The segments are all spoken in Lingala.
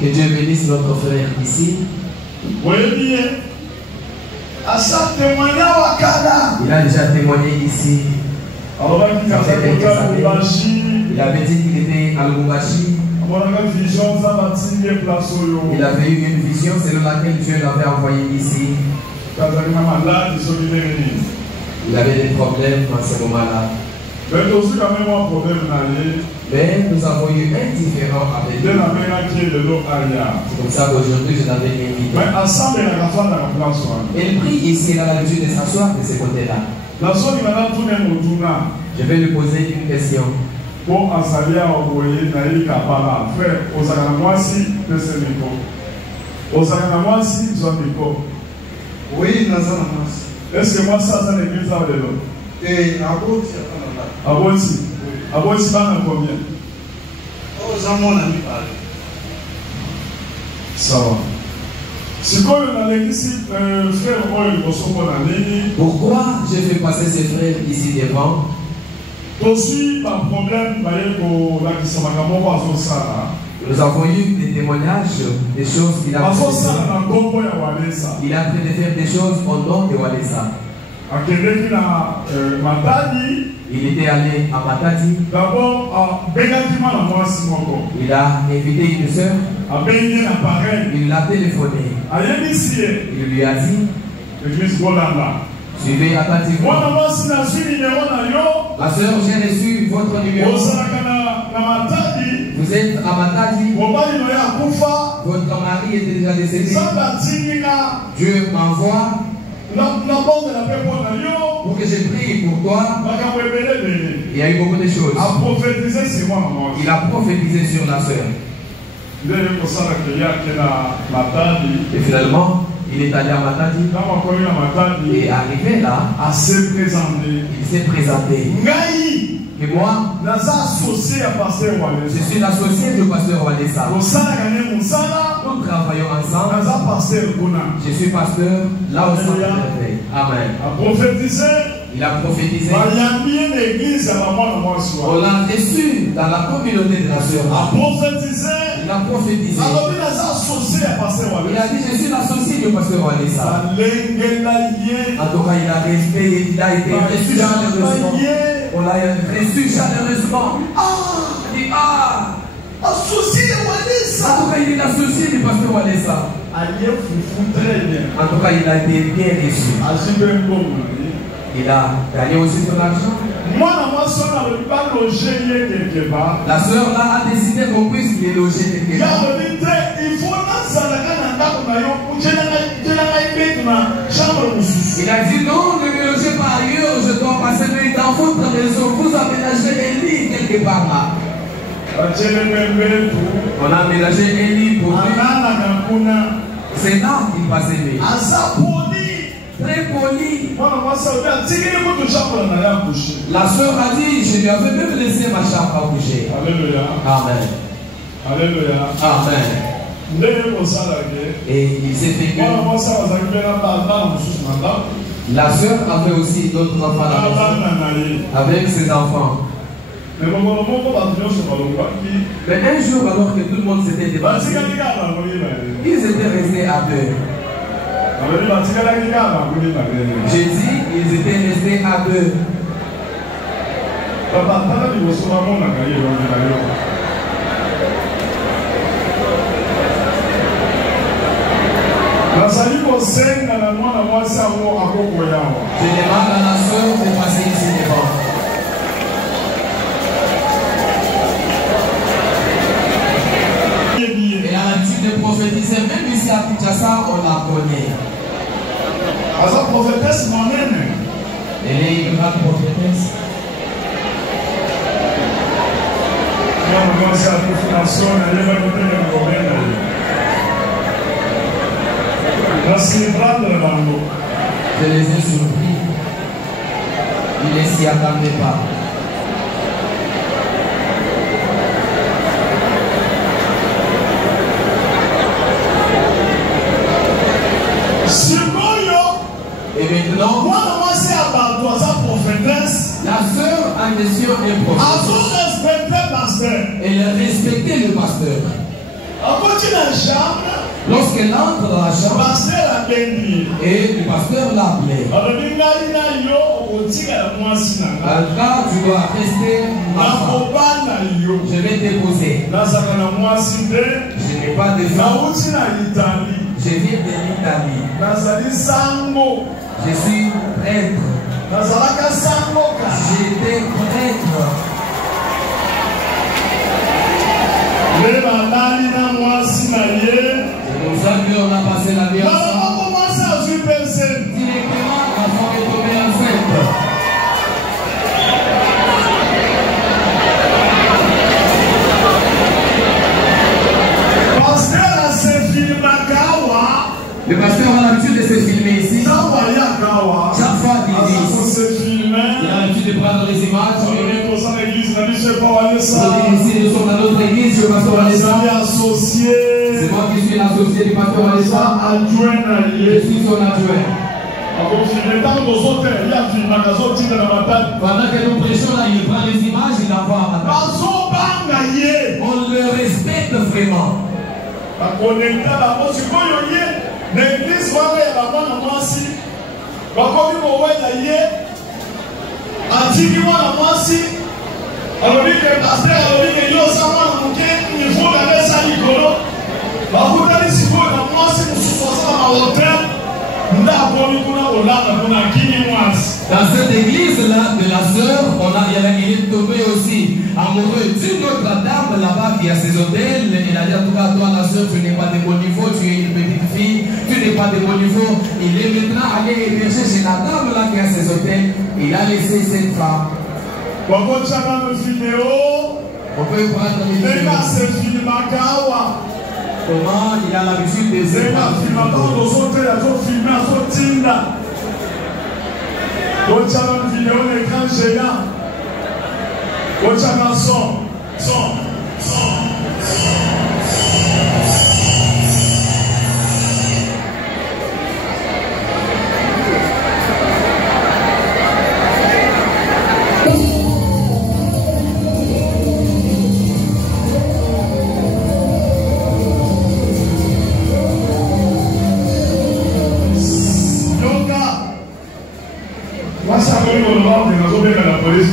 Que Dieu bénisse notre frère ici. Il a déjà témoigné ici. Il avait dit qu'il était à Lubumbashi. Il avait eu une vision selon laquelle Dieu l'avait envoyé ici. Il avait des problèmes dans ce moment-là. Mais nous avons eu un différent avec lui. C'est comme ça qu'aujourd'hui je l'avais invité. Il prie ici, il a l'habitude de s'asseoir de ce côté-là. Je vais lui poser une question. Oui, est-ce que moi ça dans l'église là de l'eau? Et Aboti dans combien? Oh, ça mon ami parle. Ça va. Pourquoi je fais passer ces frères ici devant? Nous avons eu des témoignages, des choses qu'il a fait. Il a train de faire des choses au nom de Walesa. Il était allé à Matadi. Il a invité une soeur. Il l'a téléphoné. Il lui a dit, suivez attentivement. La soeur, j'ai reçu votre numéro. Vous êtes à Matadi. Votre mari est déjà décédé. Dieu m'envoie pour que je prie pour toi. Il y a eu beaucoup de choses. Il a prophétisé sur la soeur. Et finalement, il est allé à Matadi. Et arrivé là, il s'est présenté. Et moi, je suis l'associé du pasteur Walesa. Nous travaillons ensemble. Je suis pasteur là au centre de l'éveil. Amen. Il a prophétisé. On l'a reçu dans la communauté de la sœur. Il a prophétisé. Il a dit, je suis l'associé du pasteur Walesa. En tout cas, il a resté, il a été reçu chaleureusement. On l'a reçu chaleureusement. Il dit, associé Walesa. En tout cas, il est l'associé du pasteur Walesa. En tout cas, il a été bien reçu. Il a gagné aussi son argent. La soeur là a décidé qu'on puisse les loger quelque part. Il a dit non, ne me logez pas ailleurs, je dois passer nuit dans votre maison. Vous aménagez un lit quelque part là. On a aménagé un lit pour lui. C'est là qu'il passait nuit. Très poli. La soeur a dit, je lui avais même laissé ma chambre à coucher. Alléluia. Amen. Alléluia. Amen. Et il s'est fait que la soeur avait aussi d'autres enfants à la maison, avec ses enfants. Mais un jour, alors que tout le monde s'était débattu, ils étaient restés à deux. J'ai dit, ils étaient restés à deux. Je demande à la soeur de passer ici devant. Elle a l'habitude de prophétiser, même ici à Kinshasa, on la connaît. Elle est une grande prophétesse. Je les ai surpris. Ils ne s'y attendaient pas. Et maintenant, maintenant, la sœur en question est prophète. Elle a respecté le pasteur. Lorsqu'elle entre dans la chambre, et le pasteur l'a appelé. Là, tu dois rester ma femme. Je vais déposer. Je n'ai pas de femme. Je viens de l'Italie. Je suis prêtre. J'étais prêtre. C'est comme ça qu'on a passé la vie ensemble. Directement, la femme est tombée enceinte. Le pasteur a l'habitude de se filmer ici. Chaque fois qu'il dit, il a l'habitude de prendre les images. Ici, nous sommes dans notre église, le pasteur Alessa. C'est moi qui suis l'associé du pasteur Alessa. Je suis son adjoint. Pendant que nous prêchons là, il prend les images, il envoie à ma table. On le respecte vraiment. L'église va aller à la mwasi, bakomi mowela ye, atiki mwana mwasi, alobi ke pasteur alobi ke yo sa mwana muke niveau na lesa likolo, bakutani sikoyo na mwasi mususu asala na hotel, nda akomi kuna olanda kuna kini mwasi. Dans cette église-là de la sœur, il est tombé aussi amoureux d'une autre dame là-bas qui a ses hôtels. Il a dit en tout cas, toi la sœur, tu n'es pas de bon niveau, tu es une petite fille, tu n'es pas de bon niveau. Il est maintenant allé héberger chez la dame là qui a ses hôtels. Il a laissé cette femme. On peut prendre les vidéos. Comment il a l'habitude de se faire. Watch out vidéo l'écran géant. Watch out son.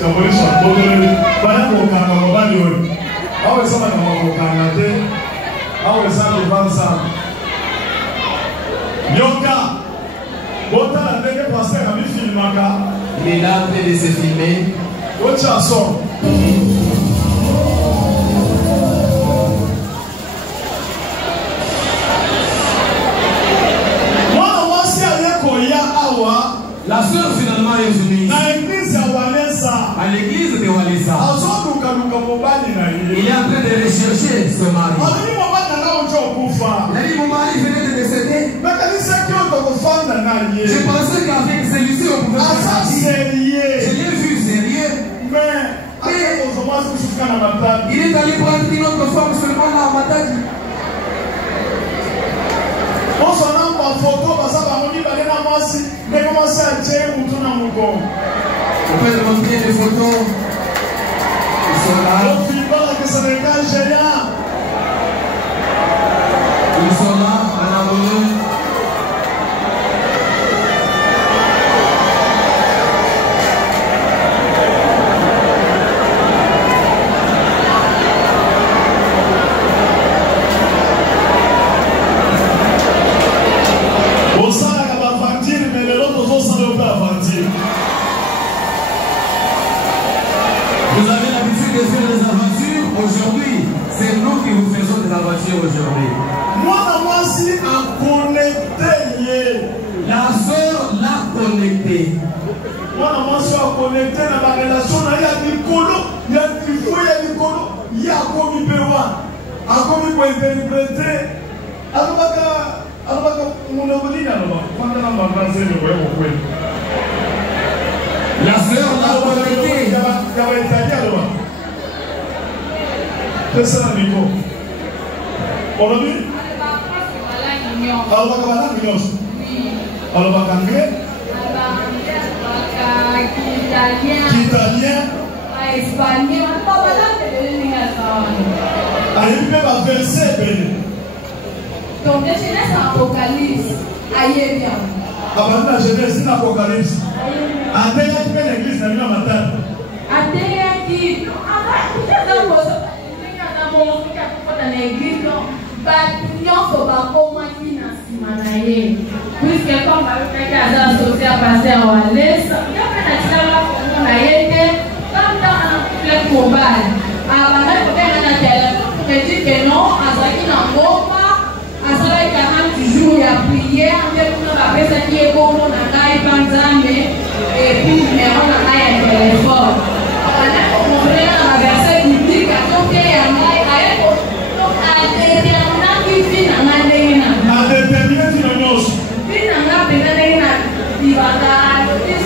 La police a donné pas un il est là en train de se filmer. La sœur finalement est venue à l'église de Walesa. Il est en train de rechercher ce mari. Il a dit mon mari venait de décéder. Je pensais qu'avec celui-ci on pouvait faire partie. Je l'ai vu sérieux. Mais il est allé prendre une autre femme seulement là à Matadi. On s'en a en photo parce que mais comment ça tient ou tout dans mon corps? On peut montrer les photos. Ils sont là. Que ça n'est pas géant. Ils sont là, en amoureux. Vous avez l'habitude de faire des aventures aujourd'hui. C'est nous qui vous faisons des aventures aujourd'hui. Moi, si à connecter. La sœur l'a connecté. Moi, si à connecter dans la relation, il y a du colo, il y a du fou, il y a du colo, il y a comme il peut voir. À comme il peut interpréter. Alors, la sœur l'a connecté. C'est ça, Nico. On a vu? Alors, on va Italien. Espagnol. Donc, de Genèse à Apocalypse, aïe bien. Avant la Genèse, c'est l'Apocalypse. Adéa qui fait l'église, c'est la matin. Adéa qui. Puisque comme quelqu'un a associé à passer à Wallace, il y a un combat. Alors, on me dit que non, à ce qui n'en vaut pas, à ce qui a 40 jours, il y a prié, on a fait ce qui est bon, on a gagné plein d'âmes, et puis, mais on a gagné un téléphone. Alors, on me dit dans la verset biblique, à tout cas, il y a un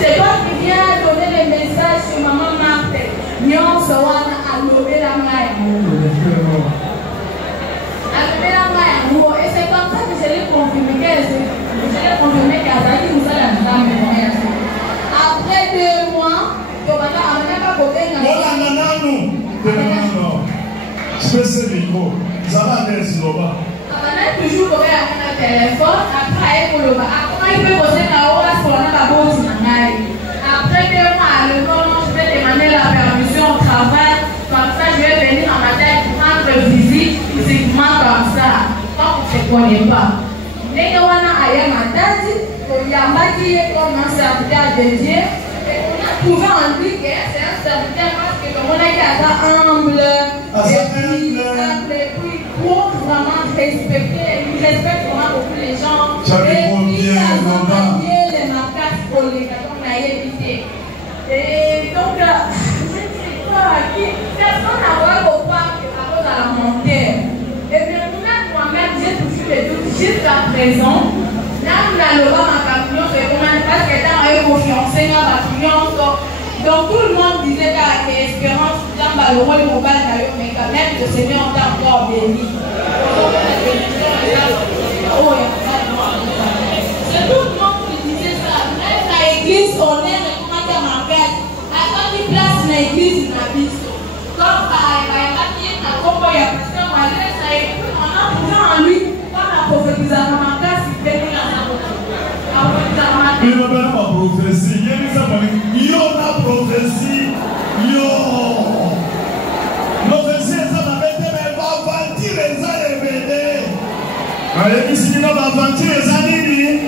c'est toi qui viens donner les messages sur maman Marthe. Nyon Sawana a levé la main. Et c'est comme ça que je l'ai confirmé. Qu'Azali nous a la femme. Après 2 mois, tu vas amener pas côté. Toujours un téléphone, après il peut poser la hora pour la bourse. Après 2 mois, je vais demander la permission au travail. Comme ça, je vais venir en matin pour rendre visite physiquement comme ça. Quand on ne se connaît pas. Mais on a ma tête, il y a qui est comme un serviteur de Dieu. Et on a trouvé en lui que c'est un serviteur parce que comme on a été humble, et puis pour vraiment respecter, il respecte vraiment beaucoup les gens. Et puis il a accompagné les marquages pour les gâteaux qu'on a évité. Et donc, je ne sais pas qui, personne n'a vu au parc à cause de la montée. Et bien, moi-même, j'ai toujours les doutes jusqu'à présent. Là, on a le droit à ma camion, c'est comment parce que dans un confiance, il y a ma camion. Donc, tout le monde disait qu'il y a espérance dans le rôle mobile, mais quand même, le Seigneur t'a encore béni. C'est tout le monde qui disait ça. Même à l'église, on est recommandé à ma fête. À quand il place l'église, il a visto. Comme à l'église, il a compris, il a passé en Wallace, on a trouvé en lui, comme la prophétisation de ma fête, il fait nous la il ne peut pas prophétie. Il y a la prophétie. Prophétie, ça m'a fait mais va bâtir les années. Allez, ici, on va bâtir les années.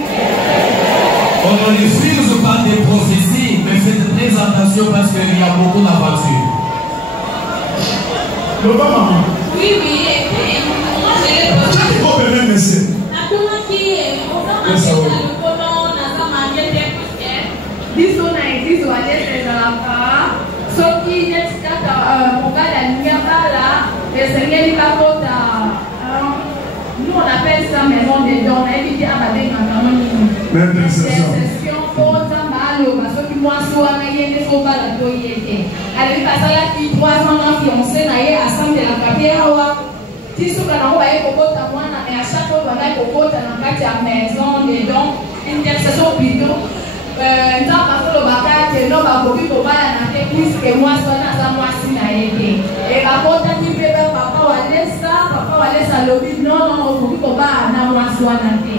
On ne refuse pas des prophéties, mais faites très attention parce qu'il y a beaucoup d'aventures. Le pas maman. Oui, moi j'ai le nous on appelle ça maison des dons. Intercession plutôt. Tant parce que le bagage est non, bah, beaucoup de balles n'a fait plus que moi, soit dans sa moitié n'a été. Et par contre, tu peux faire papa ou aller ça, papa ou aller ça, le but, non, non, beaucoup de balles n'a moi, soit n'a été.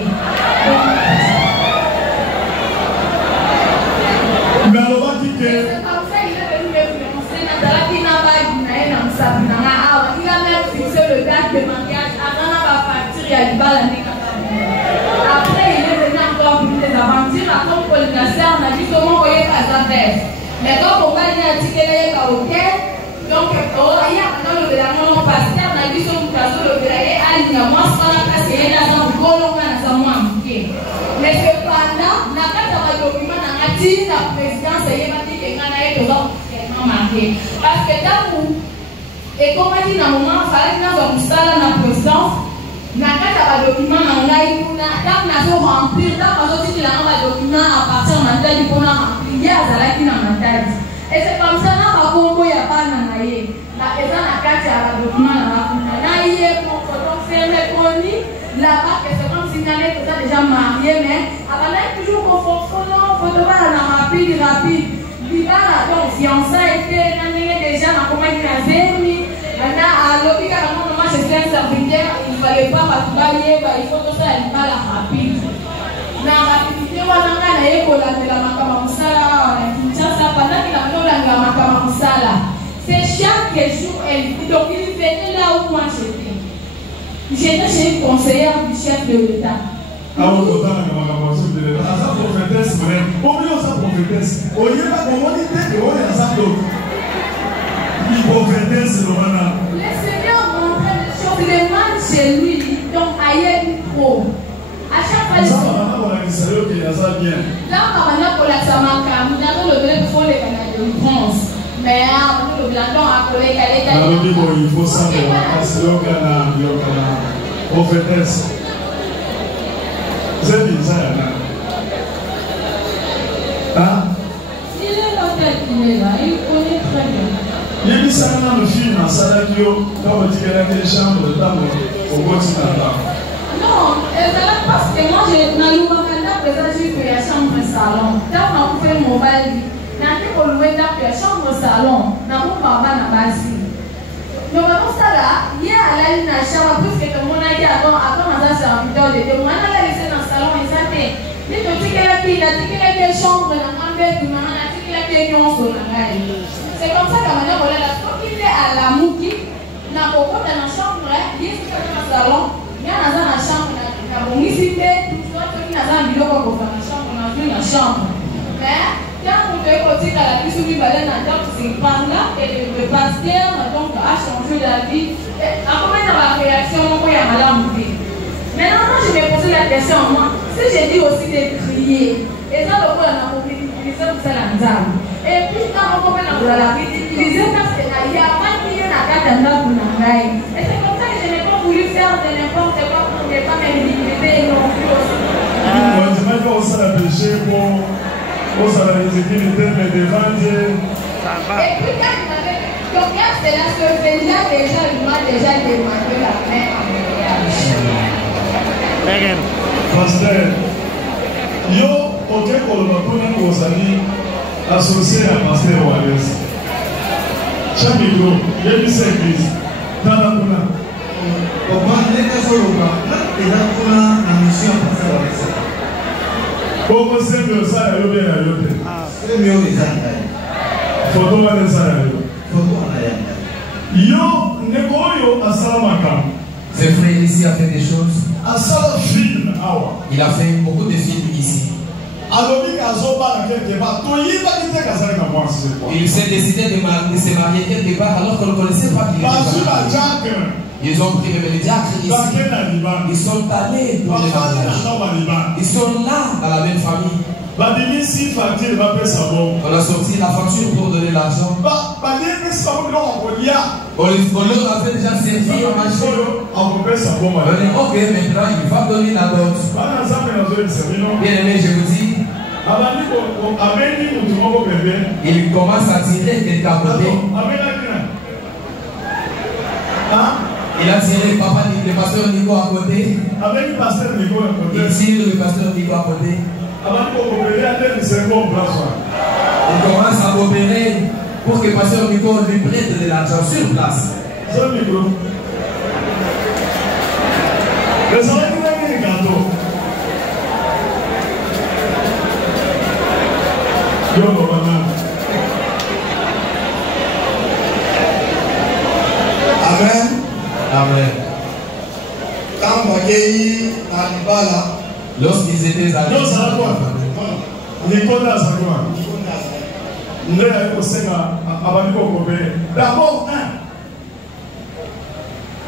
Mais alors, va quitter. C'est comme ça, il est venu me financer, n'a pas dit n'a pas dit n'a rien dans sa vie. Il a même fixé le date de mariage, avant n'a pas partir, il y a du bal à n'est pas. Après, il est venu encore vivre des aventures. Comme pour le cancer, on a dit comment on voyait pas sa tête. Mais quand on va dire à Tikele Kaoke, donc, il y a un le verano pasteur, on a dit son caso le verano, alignement, soit la place, il y a un gros dans sa main. Mais cependant, on n'a pas de document, on a dit la présidence, il y a dit que quand on a été vraiment marqué. Parce que dans où, et comme on a dit dans le moment, il fallait que nous avons la présidence. Nakata document nangai kuna tam na so remplir tam na so tiki la document à partir de pour remplir ya zalaki na mandadi et c'est comme ça na ba kombo ya bana na ye la eza na kati ya document na kuna na ye pour donc c'est reconnu là-bas que c'est comme si n'allait tout ça déjà marié mais avant toujours qu'on fonctionne photo na rapide biba fiançailles était déjà dans comment il a zémi. Maintenant, à l'hôpital, moi je suis un serviteur, il ne fallait pas m'attraper, il faut que ça aille pas la rapide. Na rapidité, on a gagné pour la Makamasala, pendant qu'il a fait la Makamasala. C'est chaque jour, donc il venait là où moi j'étais. J'étais chez une conseillère du chef de l'État. Ah, on entend la Makamasala de l'État. À sa prophétesse, oublions sa prophétesse. Au lieu de la communauté, on est à sa d'autre. Il prophétesse, le Seigneur montrait les choses, il demande chez lui, donc ailleurs trop. À chaque fois, là, on a pour la Samaka, nous avons le blé pour les Canadiens de France. Mais le blanc a collé qu'elle est allée. Il faut savoir, c'est le prophétesse. C'est bizarre. Hein? Il est dans tel qu'il est là, il connaît très bien. Il y a mis ça dans le film, à Salakio, quand on dit qu'il y a des chambres de table au quotidien. Non, parce que moi, j'ai fait la chambre salon. Quand on fait mon mobile, on a fait la chambre salon. On a fait la base. Donc, ça là, il y a la chambre, plus que mon aïe avant, on a serviteur de on a laissé dans le salon et ça fait. Il y a des chambres dans un bel humain, il y a des gens sur la raille. C'est comme ça que maintenant, on a la fois qu'il est à la mouki, on a beaucoup dans la chambre, il y a dans le salon. Il y a dans la chambre, il y a tout ça, il y a dans la chambre. Mais quand on est côté à la puce du balai, on a c'est pas là, et le pasteur a changé la vie. À combien de la réaction, moi, il y a madame Mouté. Maintenant, je vais poser la question, moi, si j'ai dit aussi de crier, et ça, le rôle, on a compris d'utiliser pour ça la dame. Et puis, quand on commence à la utiliser, parce qu'il y a pas de la carte d'un homme pour la raille. Et c'est comme ça que je n'ai pas voulu faire de n'importe quoi pour ne pas m'individuer non plus aussi. On ne dit pas ça la péché pour ça la visibilité, mais devant Dieu. Et puis, quand il m'avait donc là, c'est là que déjà, il m'a déjà demandé la main en mariage. Pasteur, yo, ok, pour le matin, vous allez associer à Pasteur Wallace. Chaque micro, il y a une église. Dans la Puna. Pourquoi n'est pas solo et là, on a une mission à Pasteur Wallace. Pourquoi c'est que ça a été à l'autre? C'est mieux les années. Photo à l'Israël. Photo à l'Israël. Yo, Negoyo à Salamaka. Ce frère ici a fait des choses. À Salam film, il a fait beaucoup de films ici. Il s'est décidé de se marier quelque part alors qu'on ne connaissait pas qu'il était marié. Ils ont pris le diacre ici. Ils sont allés dans les mariages. Ils sont là dans la même famille. On a sorti la facture pour donner l'argent. On leur avait déjà servi à manger. On dit ok, maintenant il va donner la dot. Bien aimé, je vous dis, il commence à tirer quelqu'un à côté. Il a tiré papa, le pasteur Nico à côté. Il tire le pasteur Nico à côté. Il commence à coopérer pour que le pasteur Nico lui prête de l'argent sur place. Amen. Amen. Quand Bagay Alibala, lorsqu'ils étaient à d'abord,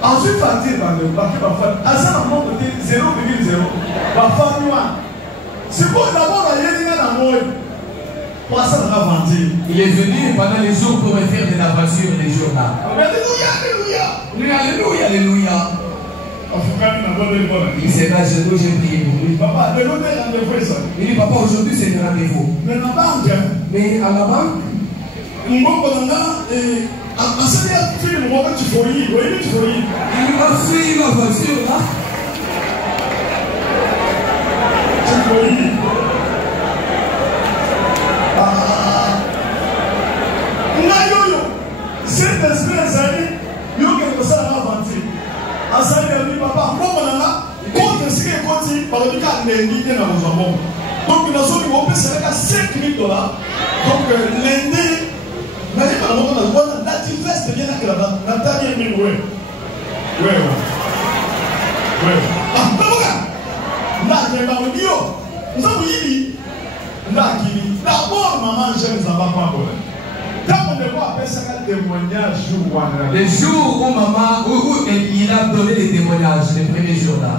ensuite, c'est pour d'abord il est venu pendant les jours pour me faire de l'aventure les jours-là. Alléluia, alléluia, alléluia. Il s'est à genoux, j'ai prié pour lui. Il dit, papa, aujourd'hui c'est le rendez-vous. Mais à la banque, il m'a fait ma voiture là. $1000. Donc, l'année, la diveste bien à la Nathalie et ouais. Ah, d'abord, maman, j'aime ça va pas. Les jours où maman, où il a donné des témoignages, les premiers jours là.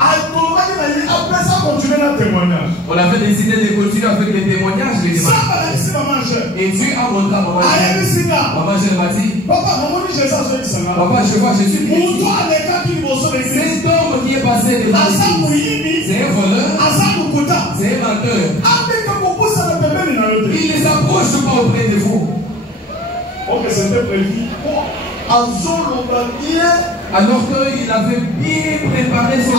Après ça, continuer le témoignage. On avait décidé de continuer avec les témoignages. Et Dieu a montré à maman. Maman, je m'a dit. Papa, je vois Jésus. Cet homme qui est passé devant l'église, c'est un voleur, c'est un menteur. Il ne s'approche pas auprès de vous. Ok, c'était prévu. Alors qu'il avait bien préparé son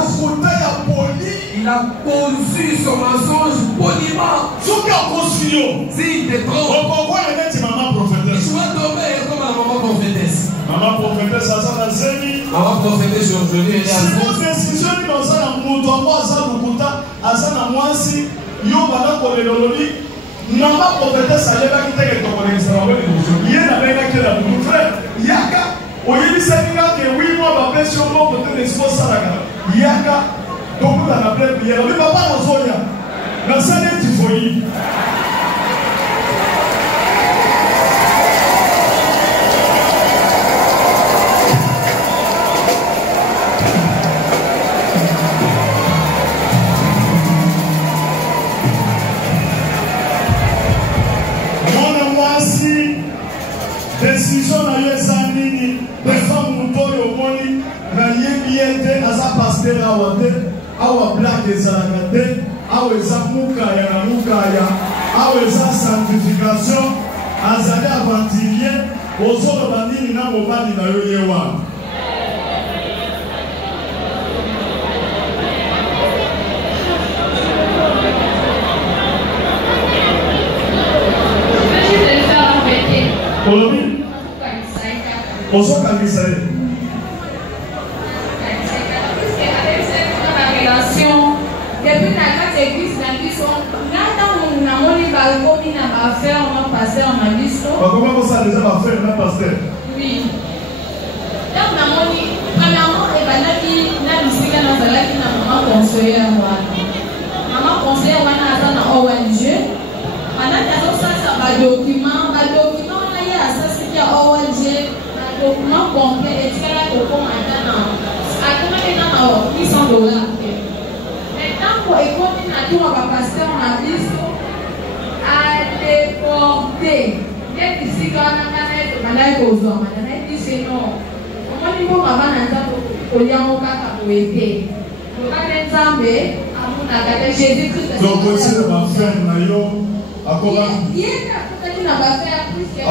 témoignage, il a conçu son mensonge poliment. S'il te trompe, il doit tomber comme la maman prophétesse. Maman prophétesse, maman prophétesse aujourd'hui, elle est Maman prophétesse a levé qui était ton connaissance. Il y a un qui est là pour mon frère. Yaka, au lieu de ça, que oui, moi, ma passion, moi, peut-être les choses ça là. Yaka, donc on a appelé prière. Mais papa, on s'en vient. Dans ça, il faut y. Décision na yesa nini personne mutoyo moni na yebi ete aza pasteur awate awa black ezalaka aweza mukaya na mukaya aweza sanctification azali avantilier ozoloba nini na mobali na yo ye wana. On s'en calme ça. Depuis la carte église, la mission, là où on a mon balcon, on a fait, on a passé, on a vu ça. Comment ça déjà va faire, on a passé? Oui. Là on a mon premièrement, et bien là qui n'a pas de dans la qui n'a pas conseillère. Maman conseillère, on a dans ONG. On a dans ça, document, on a eu à ça, c'est qu'il y a ONG. Document complet et tu as le document maintenant. À tout moment, ils sont $100. Maintenant, pour écouter, on va passer en avis à déporter. Dès ici, quand on a aux hommes, on a dit c'est non. Comment il faut qu'on y a un cas pour aider? On a un exemple, on a Jésus-Christ. Donc, c'est le faire, Nayo. À quoi? Il y a plus que moi,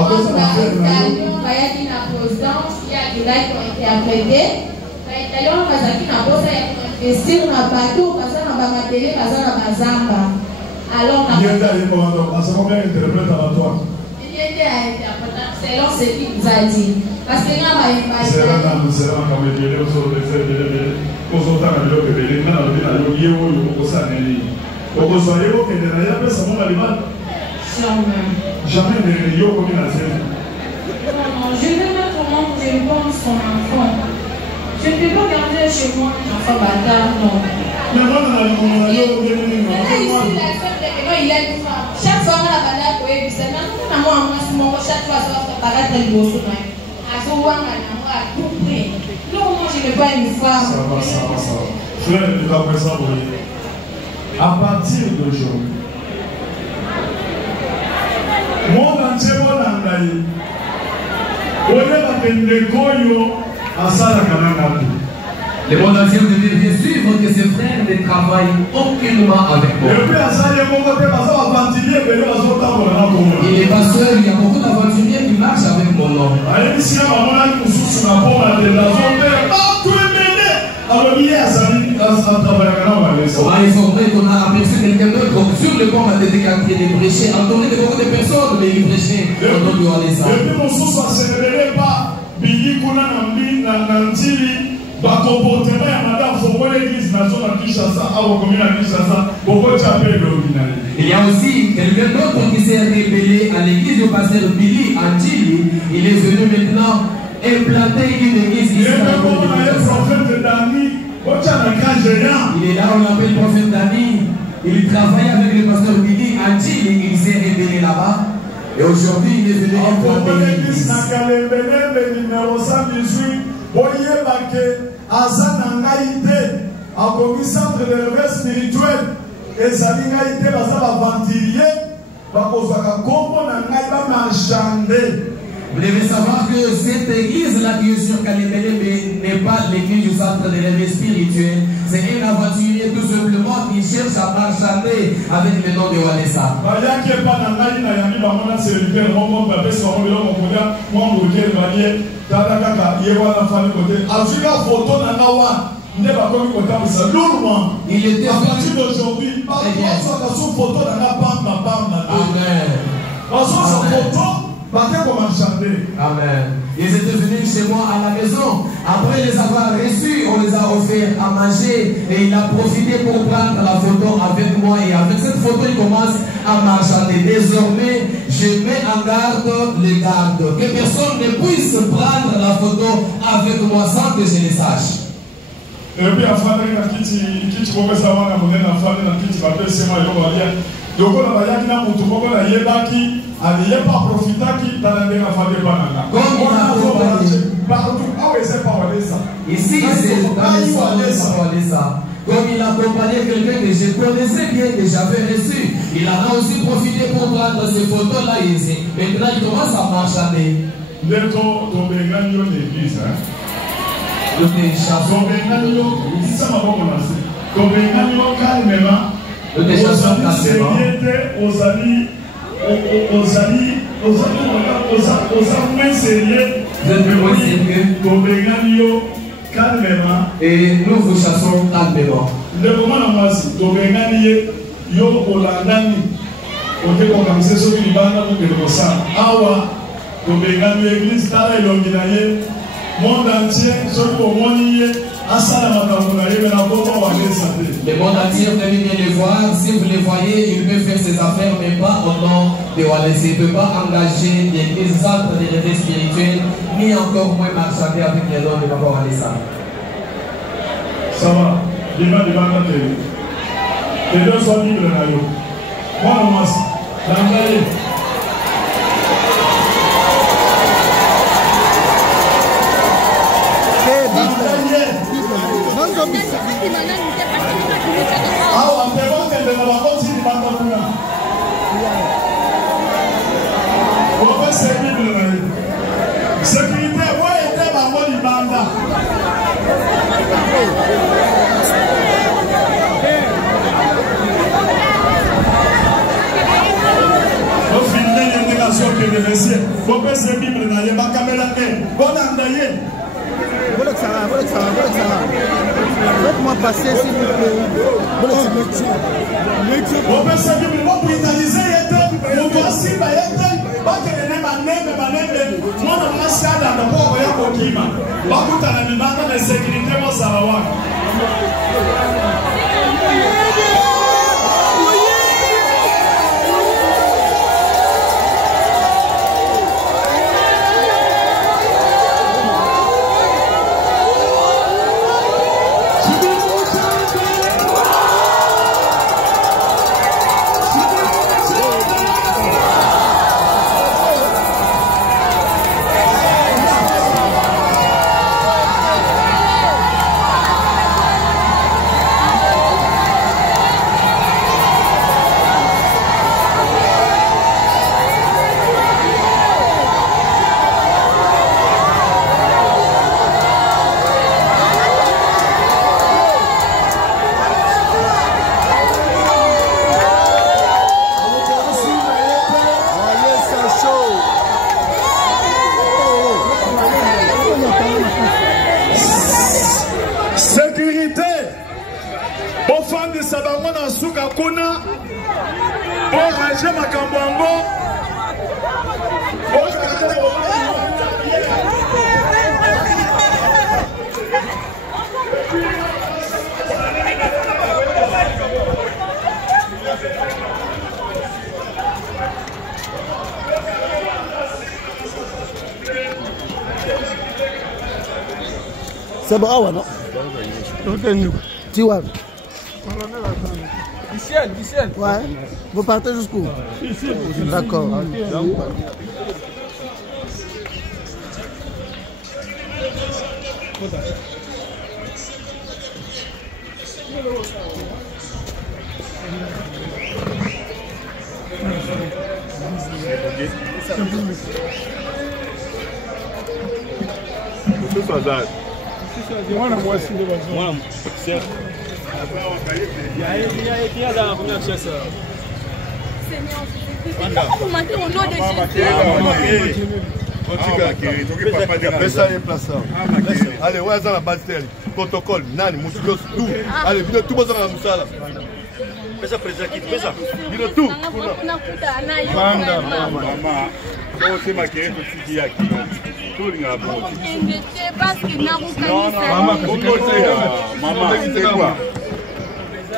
on a dit la présidence, il y a des gars qui ont été arrêtés. L'Italien, on a dit la bosse, investir dans le bateau, parce qu'on a battu, parce qu'on a bazamba. Alors, on a dit. Il y a des interprètes à toi. Il y a des interprètes, selon ce qu'il nous a dit. Parce que là, on a c'est là, comme il y a des choses de faire, consultant à l'eau, que les gens ont dit à l'eau, il y a eu au sein de l'île. Donc, vous soyez au Canada, il y a personne qui a jamais de Rio comme il a fait. Non, je ne vais pas comment je pense son enfant. Je ne peux pas garder chez moi un enfant bâtard, non. Mais moi, on a il a une femme. Chaque fois, on a balade pour lui. C'est maintenant, moi, chaque fois, on va paraître le bosso. À ce moment-là, à tout près. Non, moi, je n'ai pas une femme. Ça va. Frère, il va faire ça pour lui. À partir d'aujourd'hui, mon entier, mon engagé. Le monde entier devait bien suivre que ses frères ne travaillent aucunement avec moi. Et les pasteurs, il y a beaucoup d'aventuriers qui marchent avec mon nom. On a informé qu'on a aperçu quelqu'un d'autre sur le pont de décanter des prêchés, entouré de beaucoup de personnes, mais il prêchait au nom de Wanessa. Comportement ya madame Fongo l'église nationale Kinshasa, à la commune à Kinshasa, beaucoup de chapelles originales. autre qui s'est rébellé à l'église du pasteur Billy Angili, il est venu maintenant implanter une église ici. Il est là, on l'appelle prophète Dani. Il travaille avec le pasteur Billy Angili, il s'est rébellé là-bas. Et aujourd'hui, il est venu implanter une église. Comme centre de réveil spirituel, et ça dit qu'il y a des ventiliers, vous devez savoir que cette église-là qui est sur Kalembele n'est pas l'église du centre de réveil spirituel. C'est un aventurier tout simplement qui cherche à marchander avec le nom de Walesa. Il était à partir d'aujourd'hui, Amen. Ils étaient venus chez moi à la maison. Après les avoir reçus, on les a offert à manger. Et il a profité pour prendre la photo avec moi. Et avec cette photo, il commence à marchander. Désormais, je mets en garde les gardes. Que personne ne puisse prendre la photo avec moi sans que je le sache. Et puis, enfin, kiti komesa wana monena afane na kiti bapesi moi yo balia lokola bayaki na mutu moko na yebaki aliyepa profitaki dans la ndenge afane bananga partout ah oui c'est pas Walesa ici c'est pas Walesa. Comme il accompagnait quelqu'un que je connaissais bien, que j'avais reçu, il en a aussi profité pour prendre ces photos là ici. Maintenant il commence à marchander. Leto tombengani yo l'église hein. Et nous vous chassons calmement. Le moment monde entier, le monde entier peut venir les voir. Si vous les voyez, il peut faire ses affaires, mais pas au nom de Walesa. Il ne peut pas engager des centres de réveil spirituel, ni encore moins marchander avec les dons de Papa Walesa. Ça va, devant les deux sont libres là. Moi, l'engagé. Sécurité, moi était ma bonne banda. Au final, l'intégration que le messieurs, vous pouvez se vivre dans les caméras. Bon, endaillé. Faites-moi passer s'il vous plaît. On peut se dire, on peut brutaliser, on doit s'y bailler. Pas que les nègres, moi, on a ça dans le port, on y a Kima. Pas tout à la demande de sécurité, moi, ça va voir. C'est bon, ah ouais, non? Tiwa. Diciel. Ouais. Vous partez jusqu'où? D'accord. Allez, ouais, ça la base telle. Protocole, nani, musculos, tout. Allez, tout le monde dans la moussala. Fais ça, président, fais ça. Dis-le tout. C'est ma qui est petit qui maman, c'est quoi?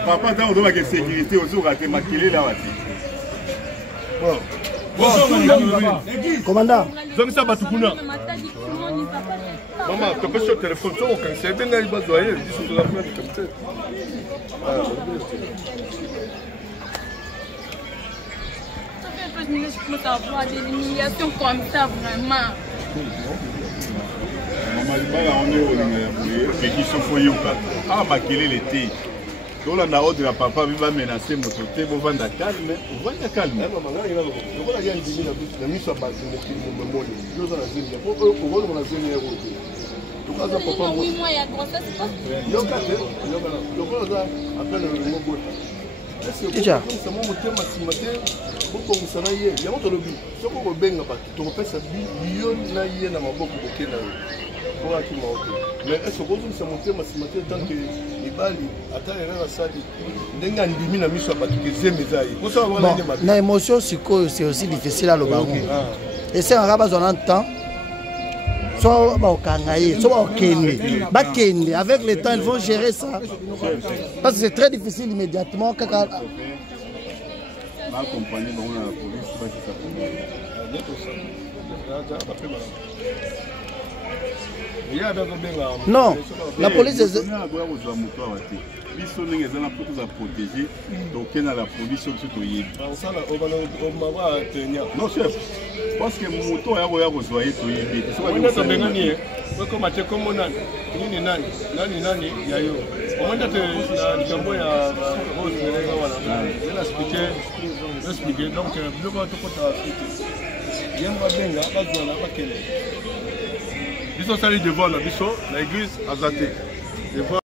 Papa, dans le sécurité, au jour, tu m'as killé là. Commandant. Maman, tu peux sur le téléphone, tu as c'est bien là, il va doyer, il dit sur la fenêtre comme ça. Je peux avoir des humiliations comme ça, vraiment. Maman, on est au Lingayaboué, et qui sont foyés au cas. Ah, ma quelle est l'été? Donc là, on a ordre à papa, il va menacer mon côté, on va calme, on va calme. Maman, il va y avoir une mise à base, on va oui, moi, il y a grossesse, c'est la émotion, c'est aussi difficile à le baron. Et c'est un rabat dans un temps. Soit avec le temps, ils vont gérer ça. Parce que c'est très difficile immédiatement. Non, la police est... Non, chef. Parce que mon moto a rejoint tout l'église